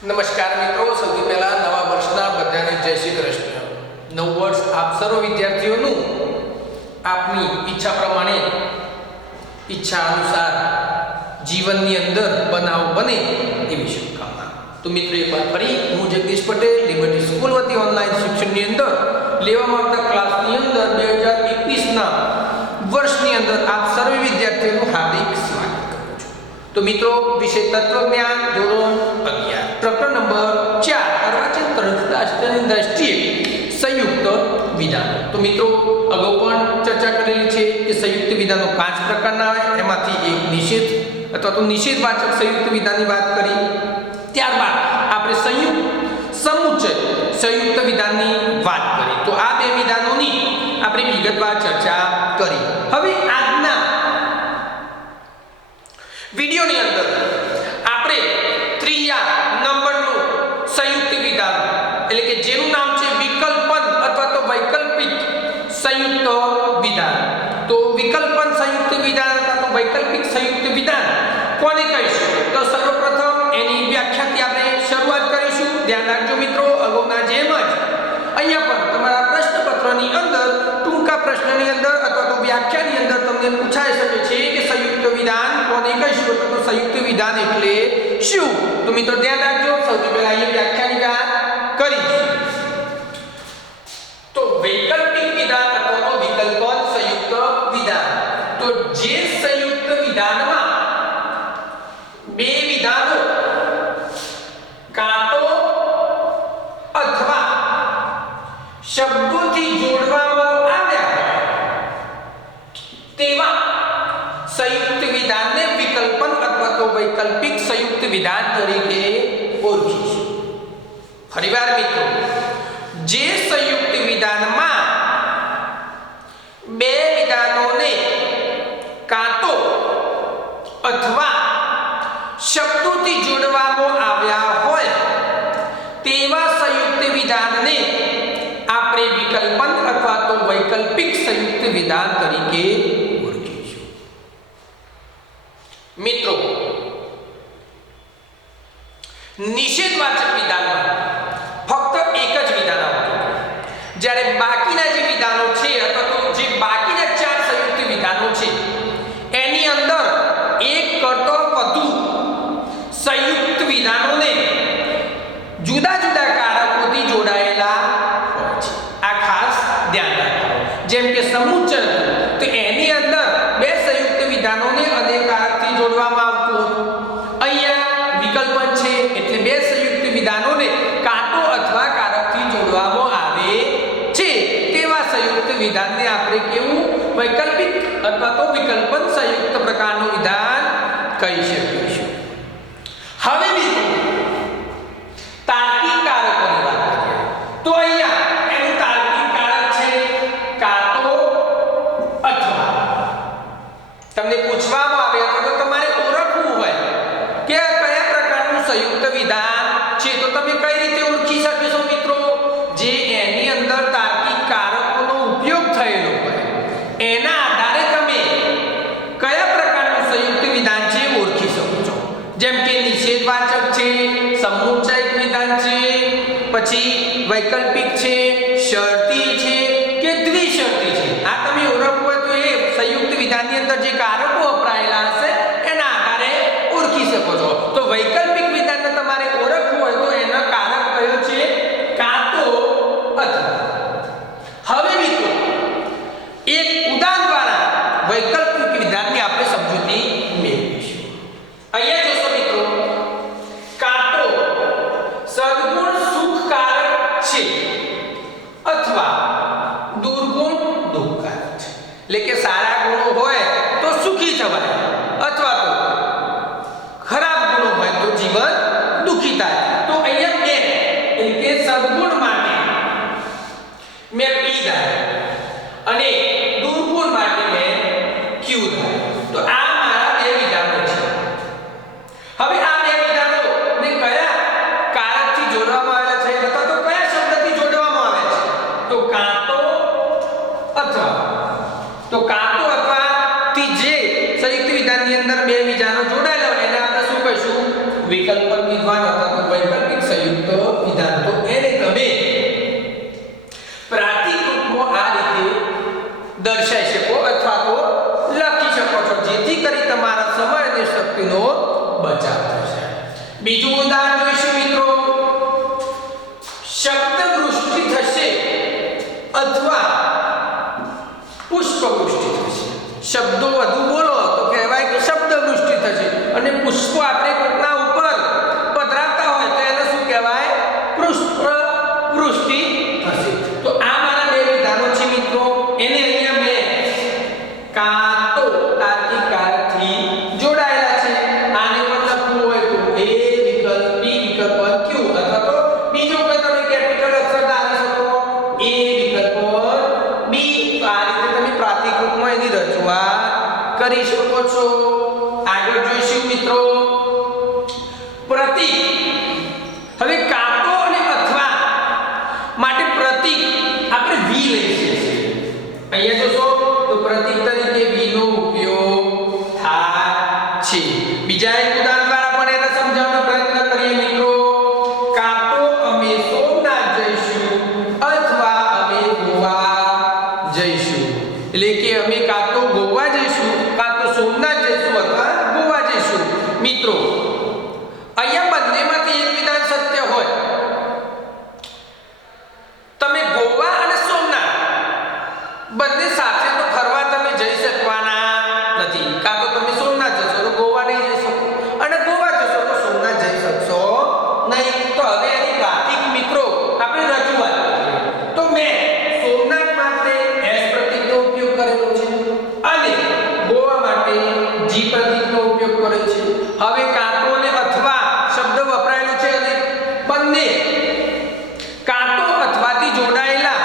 નમસ્કાર મિત્રો, સૌથી પહેલા નવા વર્ષના બધાને જય શ્રી કૃષ્ણ। નવું વર્ષ આપ સર્વ વિદ્યાર્થીઓનું આપની ઈચ્છા પ્રમાણે ઈચ્છા અનુસાર જીવનની અંદર બનાવ બને એવી શુભકામના। તો મિત્રો એકવાર ફરી હું જગદીશ પટેલ લિબર્ટી સ્કૂલ વતી ઓનલાઈન શિક્ષણની અંદર લેવામાં આવતા ક્લાસની અંદર 2021ના વર્ષની અંદર આપ સર્વ વિદ્યાર્થીઓનું હાર્દિક સ્વાગત કરું છું। તો મિત્રો વિષય તત્વજ્ઞાન ધોરણ 11 પ્રકરણ નંબર 4 અર્વાચીન તર્કશાસ્ત્રની દ્રષ્ટિએ સંયુક્ત વિધાનો। તો મિત્રો અગાઉ પણ ચર્ચા કરેલી છે કે સંયુક્ત વિધાનો 5 પ્રકારના આવે, એમાંથી એક નિષેધ અથવા તો નિષેધવાચક સંયુક્ત વિધાનની વાત કરી। ત્યારબાદ આપણે સંયુક્ત સમુચ્ચય સંયુક્ત વિધાનની વાત કરી। તો આ બે વિધાનોની આપણે વિગતવાર ચર્ચા કરી। હવે આજના વિડિયોની અંદર આપણે ત્રીજા નંબરનું સંયુક્ત વિધાન એટલે કે જેનું નામ છે વિકલ્પન અથવા તો વૈકલ્પિક સંયુક્ત વિધાન। તો વિકલ્પન સંયુક્ત વિધાન અથવા તો વૈકલ્પિક સંયુક્ત વિધાન કોને કહીશું? તો સર્વપ્રથમ એની વ્યાખ્યાથી આપણે શરૂઆત કરીશું। ધ્યાન રાખજો મિત્રો, અગાઉના જેમ જ અહીંયા પણ તમારા પ્રશ્નપત્રની અંદર ટૂંકા પ્રશ્નની અંદર અથવા તો વ્યાખ્યાની અંદર તમને પૂછાઈ શકે છે કે સંયુક્ત વિધાન કોને કહીશું અથવા તો સંયુક્ત વિધાન એટલે શું? તો મિત્રો ધ્યાન રાખજો, સૌથી પહેલા અહીં વ્યાખ્યાની વાત કરીશું। તો વૈકલ્પિક વિધાન અથવા તો વિકલ્પન સંયુક્ત વિધાન, તો જે સંયુક્ત વિધાનમાં બે વિધાનો કાં તો અથવા શબ્દોથી જોડવામાં આવ્યા હોય તેવા સંયુક્ત વિધાનને વિકલ્પન અથવા તો વૈકલ્પિક સંયુક્ત વિધાન તરીકે ઓળખીશું। ફરીવાર મિત્રો, જે સંયુક્ત વિધાનમાં બે વિધાનોને કાં તો અથવા શબ્દોથી જોડવામાં આવ્યા હોય તેવા સંયુક્ત વિધાનને આપણે વિકલ્પન અથવા તો વૈકલ્પિક સંયુક્ત વિધાન તરીકે ઓળખીશું। મિત્રો નિષેધવાચક વિધાનમાં ફક્ત એક જ વિધાન આવતું, જ્યારે બાકીના જે વિધાનો છે અથવા તો જે બાકીના 4 સંયુક્ત વિધાનો છે એની અંદર એક કરતાં વધુ સંયુક્ત વિધાનોને જુદા જુદા કારકોથી જોડાયેલા હોય છે। આ ખાસ ધ્યાન રાખો। જેમ કે સમુચ્ચય તો એની અંદર બે સંયુક્ત વિધાનોને અનેક કારકથી જોડવામાં આવતું હતું। અહીંયા વિકલ્પન છે એટલે બે સંયુક્ત વિધાનોને કાંટો અથવા કારકથી જોડવામાં આવે છે તેવા સંયુક્ત વિધાનને આપણે કેવું વૈકલ્પિક અથવા તો વિકલ્પન સંયુક્ત પ્રકારનું વિધાન કહી શકીશું। હવે મિત્રો તાર્કિક કારકોની વાત કરીએ તો અહીંયા એનું તાર્કિક કારક છે કાંટો અથવા। તમને પૂછવામાં આવે તો તમારે ઓળખવું હોય કે કયા પ્રકારનું સંયુક્ત વિધાન છે, તો તમે કઈ રીતે ઓળખી શકશો મિત્રો? જે એની અંદર તાર્કિક કારકોનો ઉપયોગ થયેલો હોય એના આધારે તમે કયા પ્રકારનું સંયુક્ત વિધાન છે ઓળખી શકો છો। જેમ કે નિષેધવાચક છે, સમુચ્ચયક વિધાન છે, પછી વૈકલ્પિક છે, શરતી છે કે દ્વિશરતી છે। આ તમે ઓળખવું હોય તો એ સંયુક્ત વિધાનની અંદર જે કારકો વપરાયેલા હશે એના આધારે ઓળખી શકો છો। તો વૈકલ્પિક વિધાનને તમારે ઓળખવું હોય તો એનો કારક કયો છે? કાંટો અથવા। હવે મિત્રો એક ઉદાહરણ દ્વારા વૈકલ્પિક વિધાનની આપણે સમજૂતી મેળવીશું। અહીંયા જોશો મિત્રો, કાંટો સદગુણ સુખકારક છે અથવા દુર્ગુણ દુઃખકારક છે। એટલે કે સારા ગુણો હોય તો સુખી થવાય અથવા તો ખરાબ ગુણો હોય તો જીવન દુઃખી થાય। તો અહીંયા બે એટલે કે સદગુણ માટે મેં પી ધાર્યું અને દુર્ગુણ માટે મેં ક્યુ ધાર્યું। તો આ મારા બે વિધાનો છે। હવે આ બે વિધાનોને કયા કારકથી જોડવામાં આવેલા છે અથવા તો કયા શબ્દથી જોડવામાં આવે છે? તો કાંટો અથવા। તો કાંટો અથવા થી જે સંયુક્ત વિધાનની અંદર બે વિધાનો જોડાયેલા હોય એને આપણે શું કહીશું? વિકલ્પન વિધાન અથવા તો વૈકલ્પિક જેથી કરી તમારા સમય અને શક્તિનો બચાવ થશે. બીજું ઉદાહરણ જોઈશું મિત્રો. શબ્દવૃષ્ટિ થશે અથવા પુષ્પવૃષ્ટિ થશે. શબ્દો વધુ બોલો તો કહેવાય કે શબ્દવૃષ્ટિ થશે, અને પુષ્પો આપણે કોકના ઉપર પધરાવતા હોય તો એને શું કહેવાય? પુષ્પવૃષ્ટિ થશે. તો આ મારા બે વિધાનો છે મિત્રો. એને અહીંયા મેં કાં તો તાર્કિક કારકથી જોડાયેલા છે. આને પણ લખવું હોય તો A વિકલ્પ B વિકલ્પ પર Q, અથવા તો બીજો કોઈ તમે કેપિટલ અક્ષર ધારી શકો A વિકલ્પ પર B. તો આ રીતે તમે પ્રાતિક રૂપમાં એની રજૂઆત કરી શકો છો. આગળ જોઈશું મિત્રો પ્રતીક. હવે કાંતો અને અથવા માટે પ્રતીક આપણે V લઈશું. અહીંયા જોશો તો પ્રતીક તરીકે V નો ઉપયોગ થાય છે. બીજા એક ઉદાહરણ દ્વારા પણ એને સમજાવવાનો પ્રયત્ન કરીએ મિત્રો. કાંતો અમે સોમનાથ જઈશું અથવા અમે ગોવા જઈશું. એટલે કે અમે કાંતો ગોવા જઈશું, કાંતો સોમનાથ જઈશું અથવા ગોવા જઈશું. મિત્રો અહીંયા બંનેમાંથી એક વિધાન સત્ય હોય. તમે ગોવા અને સોમનાથ બંને સાથે તો ફરવા તમે જઈ શકવાના નથી. કાં તો તમે સોમનાથ જશો તો ગોવા નહીં જઈ શકો, અને ગોવા જશો તો સોમનાથ જઈ શકશો નહીં. તો હવે એની પ્રાતિક મિત્રો આપણે રજૂઆત કરીએ. તો મેં સોમનાથ માટે S પ્રતીકનો ઉપયોગ કરેલો છે અને ગોવા માટે G પ્રતીકનો ઉપયોગ કરેલો છે. હવે કાંતો અને અથવા શબ્દ વપરાયેલો છે અને બંને કાંતો અથવાથી જોડાયેલા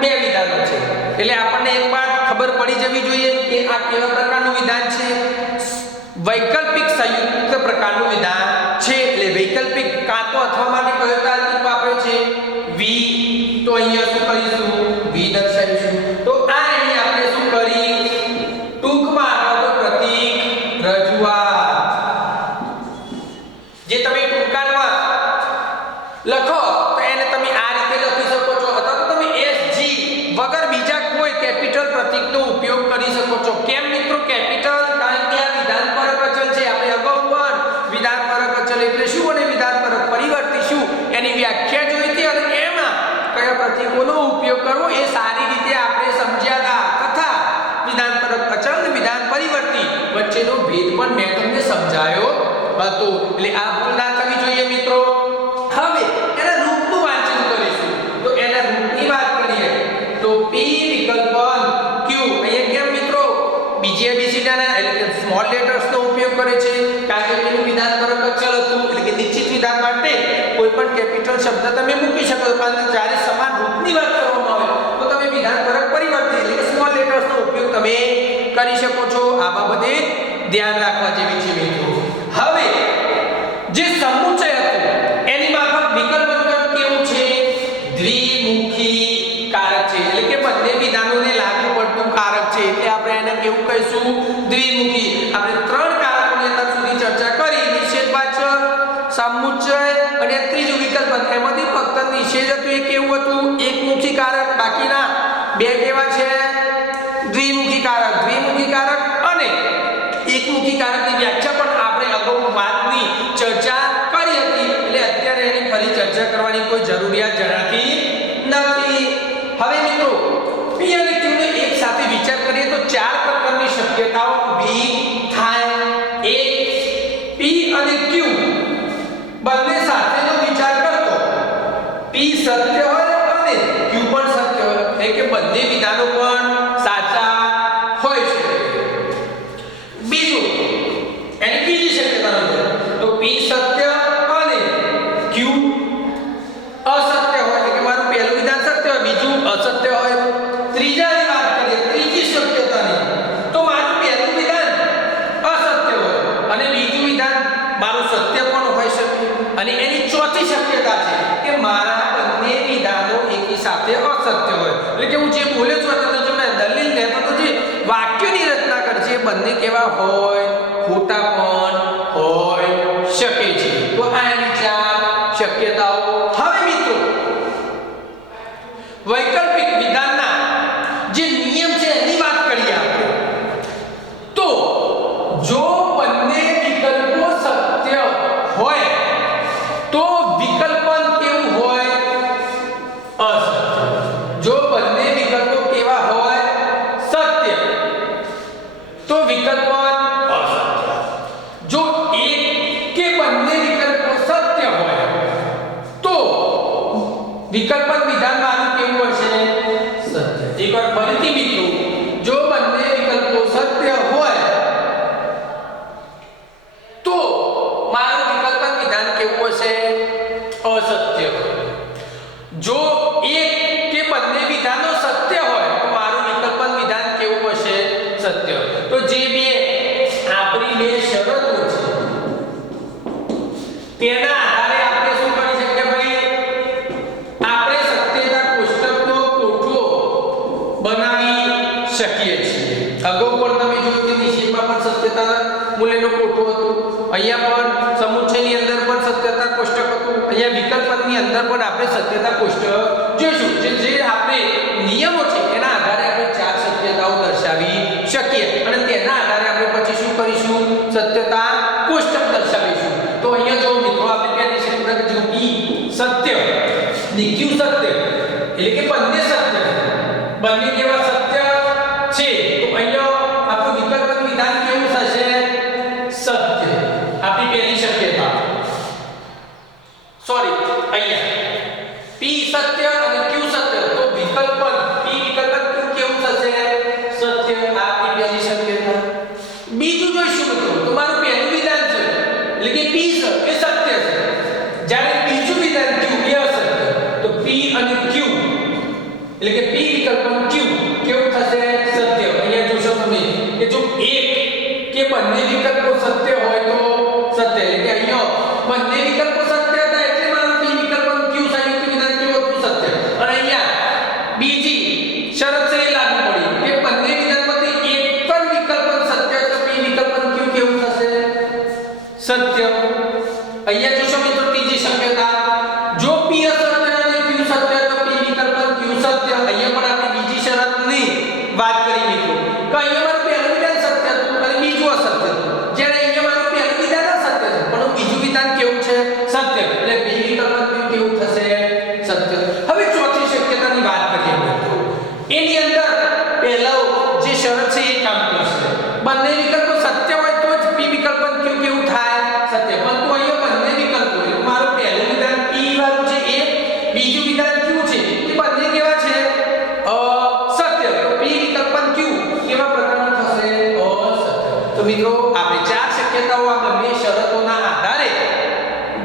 બે વિધાનો છે. એટલે આપણને એક વાત ખબર પડી જવી જોઈએ કે આ કેવા પ્રકારનું વિધાન છે. વૈકલ્પિક સંયુક્ત પ્રકારનું વિધાન છે. એટલે વૈકલ્પિક કાંતો અથવા માટે કયો તાર્કિક વાપર્યો છે? V. તો અહીંયા શું કરીશું? V દર્શાવીશું. તો આ એની આપણે શું કરી ટૂંકમાં તો પ્રતીક રજૂઆત જે તમે ટૂંકામાં લખો તો એને તમે આ રીતે લખી શકો છો, અથવા તો તમે SG વગર બીજા કોઈ કેપિટલ પ્રતીકનો ઉપયોગ કરી શકો છો. કેમ મિત્રો કેપિટલ? કારણ કે આ વિધાનપરક અચલ છે. આપણે અગાઉ પણ વિધાનપરક અચલ એટલે શું અને વિધાનપરક પરિવર્તી શું એની વ્યાખ્યા જોઈ હતી, અને એમાં કયા પ્રતીકોનો ઉપયોગ કરવો એ સારી રીતે આપણે સમજ્યા હતા તથા વિધાનપરક અચલ અને વિધાન પરિવર્તી વચ્ચેનો ભેદ પણ મેં તમને સમજાયો હતો. એટલે આ ભૂલ ના થવી જોઈએ મિત્રો. હવે એના રૂપનું વાંચન કરીશું. તો એના રૂપની વાત કરીએ તો P વિકલ્પ Q. અહીંયા કેમ મિત્રો બીજી ABCDના એટલે કે સ્મોલ લેટર્સનો ઉપયોગ કરે છે? કારણ કે પેલું વિધાનપરક અચલ હતું, એટલે કે નિશ્ચિત વિધાન માટે કોઈ પણ કેપિટલ શબ્દ તમે મૂકી શકો, પરંતુ જ્યારે સમાન રૂપની વાત કરવામાં આવે તો તમે વિધાનપરક પરિવર્તી એટલે કે સ્મોલ લેટર્સનો ઉપયોગ તમે કરી શકો છો. આ બાબતે ધ્યાન રાખવા જેવી છે મિત્રો. હવે જે સમુચય હતું એની માફક વિકલ્પ કેવું છે? દ્વિમુખી કારક છે. એટલે કે બંને વિધાનોને લાગુ પડતું કારક છે. એટલે આપણે એને કેવું કહીશું? દ્વિમુખી. આપણે ત્રણ કારકોની અંદર સુધી ચર્ચા કરી: નિષેધવાચક, સમુચય અને ત્રીજું વિકલ્પ. એમાંથી ફક્ત નિષેધ હતું એ કેવું હતું? એકમુખી કારક. બાકીના બે કેવા છે? દ્વિમુખી કારક. દ્વિમુખી કારક અને એકમુખી કારકની વ્યાખ્યા પણ આપણે અગાઉ વાતની ચર્ચા કરી હતી, એટલે અત્યારે એની ફરી ચર્ચા કરવાની કોઈ જરૂરિયાત જણાતી નથી. હવે મિત્રો P અને Q નો એક સાથે વિચાર કરીએ તો ચાર પ્રકારની શક્યતાઓ ઊભી થાય. એક, P અને Q બંને સાથેનો વિચાર કરતો P સત્ય હોય અને Q પણ સત્ય હોય, એટલે કે બંને વિધાનો પણ સાચા હોય છે. બીજું એની બીજી શક્યતા છે તો P સત્ય અને Q અસત્ય હોય, એટલે કે મારું પહેલું વિધાન સત્ય હોય બીજું અસત્ય હોય. ત્રીજાની વાત કરીએ, ત્રીજી શક્યતાની, તો મારું પહેલું વિધાન અસત્ય હોય અને બીજું વિધાન મારું સત્ય પણ હોઈ શકે. અને એની ચોથી શક્યતા છે કે મારા બંને વિધાનો એકી સાથે અસત્ય હોય, એટલે કે હું જે બોલ્યો છું અથવા તો મેં દલીલ ને તો જે વાક્યની રચના કરી છે બંને કેવા હોય? ખોટા પણ હોય શકે છે. તો આ એની ચાર શક્યતાઓ. હવે મિત્રો વૈકલ્પિક વિધાનના જે નિયમ છે એની વાત કરીએ આપણે તો જો બંને વિકલ્પો સત્ય હોય તો વિકલ્પન કેવું હોય? અસત્ય. જો બંને વિકલ્પો કેવા હોય? સત્ય, તો વિકલ્પન અસત્ય. જો એક કે બંને વિકલ્પો સત્ય હોય તો વિકલ્પન વિધાન મારું કેવું હશે? સત્ય. એકવાર ફરીથી મિત્રો, જો બંને વિકલ્પો સત્ય હોય તો મારું વિકલ્પન વિધાન કેવું હશે? અસત્ય. જો એક કે બંને વિધાનો સત્ય હોય તો મારું વિકલ્પન વિધાન કેવું હશે? સત્ય. તો જે બે આપણી બે શરતો છે તેના આધારે આપણે શું કરી શકીએ ભાઈ? આપણે સત્યતા કોષ્ટકનો કોઠો બનાવી શકીએ છીએ. અગાઉ પણ તમે જોયું કે નિષેધમાં પણ સત્યતા મૂલ્યનો કોઠો હતો, અહીંયા પણ સમુચ્ચયની અંદર પણ સત્યતા કોષ્ટક હતું, અહીંયા વિકલ્પની અંદર પણ આપણે સત્યતા કોષ્ટક જોઈશું. જે આપણે નિયમો છે એના આધારે આપણે ચાર સત્યતાઓ દર્શાવી શકીએ અને તેના આધારે આપણે પછી શું કરીશું? સત્યતા કોષ્ટક દર્શાવીશું. તો અહીંયા જો મિત્રો આપણે પહેલી શબ્દ કે જો ઈ સત્ય ને ક્યુ સત્ય એટલે કે બંને સત્ય છે, બંને કેવા સત્ય છે, તો અહીંયા આપણું વિકલ્પન વિધાન કેવું થશે? સત્ય. આપણી પહેલી શક્યતા અહીંયા પી સત્ય અને ક્યુ સત્ય, તો વિકલ્પન પી વિકલ્પન ક્યુ કેવું થશે? સત્ય. આપણી પહેલી શક્યતા. બીજું જોઈશું મિત્રો, તો મારું પહેલું વિધાન છે એટલે કે પી એ સત્ય છે, જ્યારે બીજું વિધાન ક્યુ એ અસત્ય, તો પી અને ક્યુ એટલે કે પી વિકલ્પન ક્યુ કેવું થશે? સત્ય. અહીંયા જોશો તમે કે જો એક કે બંને વિકલ્પો સત્ય હોય તો સત્ય, એટલે કે અહીંયા બંને વિકલ્પો સત્ય હતા એટલે મારું પી વિકલ્પન ક્યુ સંયુક્ત વિધાન કેવું હતું? સત્ય. અને અહીંયા બીજી શરત છે એ લાગુ પડી કે બંને વિધાનમાંથી એક પણ વિકલ્પન સત્ય તો પી વિકલ્પન ક્યુ કેવું થશે? સત્ય. અહીંયા જોશો મિત્રો ત્રીજી શક્યતા, જો પી અસત્ય અને ક્યુ સત્ય તો પી વિકલ્પન ક્યુ સત્ય. અહીંયા પણ આપણે બીજી શરતની વાત કરી મિત્રો કે અહીંયા મારું પહેલું વિધાન સત્ય હતું અને બીજું અસત્ય હતું, જ્યારે અહીંયા મારું પહેલું વિધાન અસત્ય છે પણ બીજું વિધાન કેવું છે? સત્ય. એટલે પી વિકલ્પન ક્યુ કેવું થશે? સત્ય. હવે ચોથી શક્યતાની વાત કરીએ મિત્રો, એની અંદર પહેલો જે શરત છે એ કામ કરશે. બંને વિકલ્પો સત્ય હોય તો જ પી વિકલ્પન ક્યુ કેવું થાય? સત્ય. પરંતુ અહીંયા બંને વિકલ્પો એટલે મારું પહેલું વિધાન પી વાળું છે એ, બીજું વિધાન ક્યુ છે એ બંને કેવા છે? સત્ય. તો પી વિકલ્પન ક્યુ કેવા પ્રકારનું થશે? અસત્ય. તો મિત્રો આપણે ચાર શક્યતાઓ આ બંને શરતોના આધારે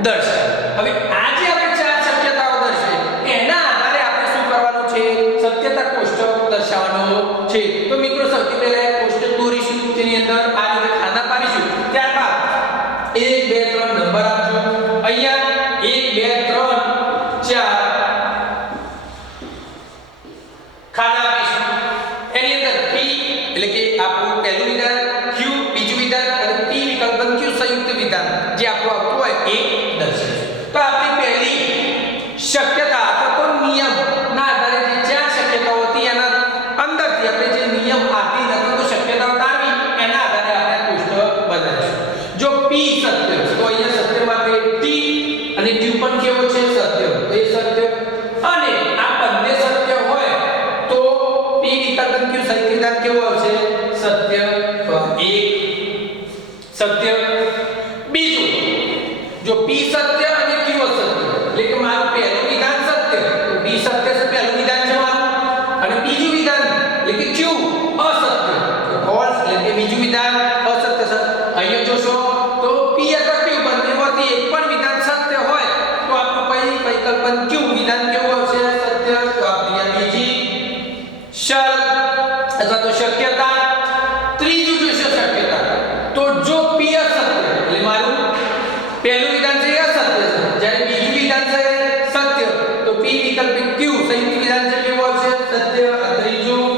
દર્શાવી. હવે આ જે આપણે ચાર શક્યતાઓ દર્શાવી એના આધારે આપણે શું કરવાનું છે? સત્યતા કોષ્ટક દર્શાવવાનો છે. તો મિત્રો સૌથી પહેલા કોષ્ટક દોરીશું, તેની અંદર આ રીતે ખાના પાડીશું, ત્યારબાદ 1 2 3 નંબર આપજો. અહીંયા 1 2 3 4 ખાના આપીશું. એની અંદર પી એટલે કે આપણું પહેલું વિધાન, ક્યુ બીજું વિધાન અને પી વિકલ્પન ક્યુ સંયુક્ત વિધાન જે આપણું આવતું હોય એ દર્શાવીશું. તો આપણી પહેલી શક્યતા અથવા તો નિયમના આધારે જે ચાર શક્યતાઓ હતી એના અંદરથી આપણે જે નિયમ આપી અથવા તો શક્યતાઓ તારવી એના આધારે આપણે કોષ્ટક બનાવીશું. જો પી સત્ય છે તો અહીંયા સત્ય માટે ટી અને ક્યુ પણ કેવો છે? સત્ય. તો એ સત્ય. અને આ બંને સત્ય હોય તો પી વિકલ્પન ક્યુ સંયુક્ત વિધાન કેવું આવશે? સત્ય. તો એક સત્ય. બીજું, જો પી સત્ય અને ક્યુ અસત્ય એટલે કે મારું પહેલું વિધાન સત્ય તો પી સત્ય છે પહેલું વિધાન છે મારું, અને બીજું વિધાન એટલે કે ક્યુ અસત્ય તો ફોલ્સ એટલે કે બીજું વિધાન અસત્ય છે. અહીંયા જોશો તો પી અથવા ક્યુ બંનેમાંથી એક પણ વિધાન સત્ય હોય તો આપણું પી વિકલ્પન ક્યુ વિધાન કેવું આવશે? સત્ય. તો આપણી આ બીજી શરત અથવા તો શક્યતા. ત્રીજું જોઈશે શક્યતા, તો જો પી અસત્ય એટલે મારું પહેલું વિધાન છે એ અસત્ય છે, જ્યારે બીજું વિધાન છે સત્ય, તો પી વિકલ્પ ક્યુ સંયુક્ત વિધાન છે કેવું આવશે? સત્ય. આ ત્રીજું.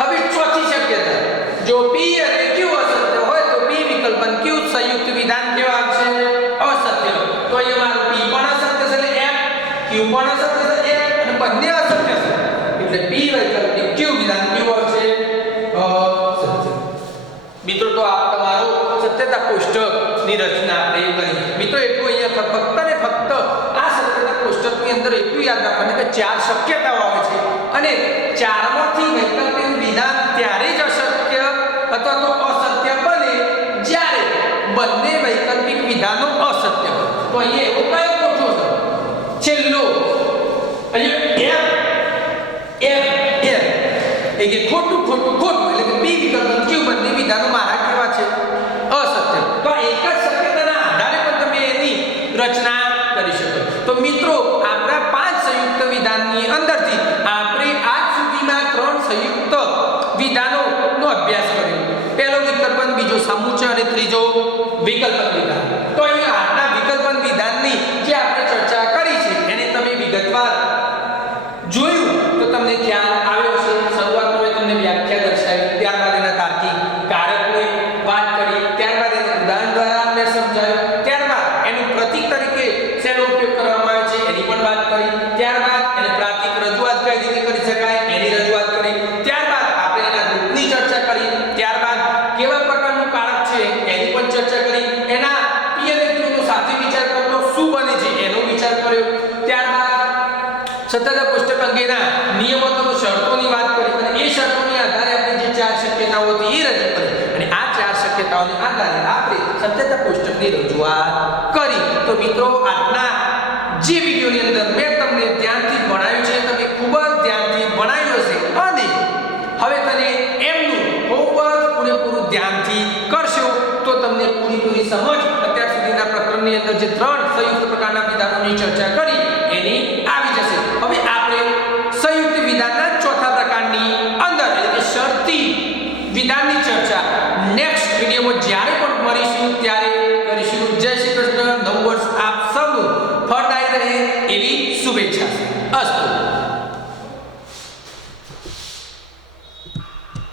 હવે ચોથી શક્યતા, જો પી અને ક્યુ અસત્ય હોય તો પી વિકલ્પન ક્યુ સંયુક્ત વિધાન કેવા આવશે? અસત્ય. તો અહીંયા મારું પી પણ અસત્ય છે એટલે એફ, ક્યુ પણ અસત્ય છે એફ, અને બંને અસત્ય છે એટલે પી વિકલ્પ ક્યુ વિધાન કેવું આવશે? અસત્ય. મિત્રો તો આ તમારો સત્યતા કોષ્ટકની રચના આપણે કરી. મિત્રો એટલું અહીંયા ફક્ત ને ફક્ત આ સત્યતા કોષ્ટકની અંદર એટલું યાદ રાખવાનું કે 4 શક્યતાઓ આવે છે અને 4માંથી વૈકલ્પિક વિધાન ત્યારે જ અશક્ય અથવા તો અસત્ય બને જ્યારે બંને વૈકલ્પિક વિધાનો અસત્ય હોય. તો અહીંયા એવો કયો કોઠો છે છેલ્લો અહીંયા એમ કે ખોટું એટલે કે બી વિકલ્પ ક્યુ બંને વિધાનો મારા કેવા છે અસત્ય. તો આ એક જ શક્યતાના આધારે પણ તમે એની રચના કરી શકો. તો મિત્રો આપણા 5 સંયુક્ત વિધાનની અંદરથી આપણે આજ સુધીમાં 3 સંયુક્ત વિધાનોનો અભ્યાસ કર્યો. પહેલો વિકલ્પન, બીજો સમૂચય અને ત્રીજો વિકલ્પન વિધાન. તો અહીંયા આજના વિકલ્પન વિધાનની જે આપણે ચર્ચા કરી છે એને તમે વિગતવાર જોયું તો તમને ખ્યાલ આવ્યો છે. શરૂઆતમાં મેં તમને વ્યાખ્યા દર્શાવી, ત્યારબાદ એના તાર્કિક કારકની વાત કરી, ત્યારબાદ એને ઉદાહરણ દ્વારા મેં સમજાવ્યું, ત્યારબાદ એનું પ્રતીક તરીકે શેનો ઉપયોગ કરવામાં આવે છે એની પણ વાત કરી, ત્યારબાદ એને પ્રાતિક રજૂઆત કઈ રીતે કરી શકાય એની રજૂઆત કરી, ત્યારબાદ આપણે એના રૂપની ચર્ચા કરી, ત્યારબાદ કેવા પ્રકારનું કારક છે એની પણ ચર્ચા કરી, એના પી અને ક્યુ નો સાથે વિચાર કરતો શું બને છે એનો વિચાર કર્યો, ત્યારબાદ સત્યતા કોષ્ટક અંગેના નિયમો અને શરતોની વાત કરી અને એ શરતોની આધારે આપણે જે 4 શક્યતાઓ હતી એ રજૂ કરી અને આ 4 શક્યતાઓને આધારે આપણે સત્યતા કોષ્ટકની રજૂઆત કરી. તો મિત્રો આજના જે વિડિયોની અંદર મેં તમને ધ્યાનથી ભણાવ્યું છે, તમે ખૂબ જ ધ્યાનથી ભણાવ્યું હશે અને હવે તને એમનું ખૂબ જ પૂરેપૂરું ધ્યાનથી કરશો તો તમને પૂરી સમજ અત્યાર સુધીના પ્રકરણની અંદર જે 3 સંયુક્ત પ્રકારના વિધાનોની ચર્ચા કરી એની આવી જશે. હવે આપણે સંયુક્ત વિધાનના ચોથા પ્રકારની અંદર એટલે કે શરતી વિધાનની ચર્ચા નેક્સ્ટ વિડિયોમાં જ્યારે પણ મળીશું ત્યારે કરીશું. જય શ્રી કૃષ્ણ. નવું વર્ષ આપ સૌનું ફળદાયી રહે એવી શુભેચ્છા. અસ્તુ.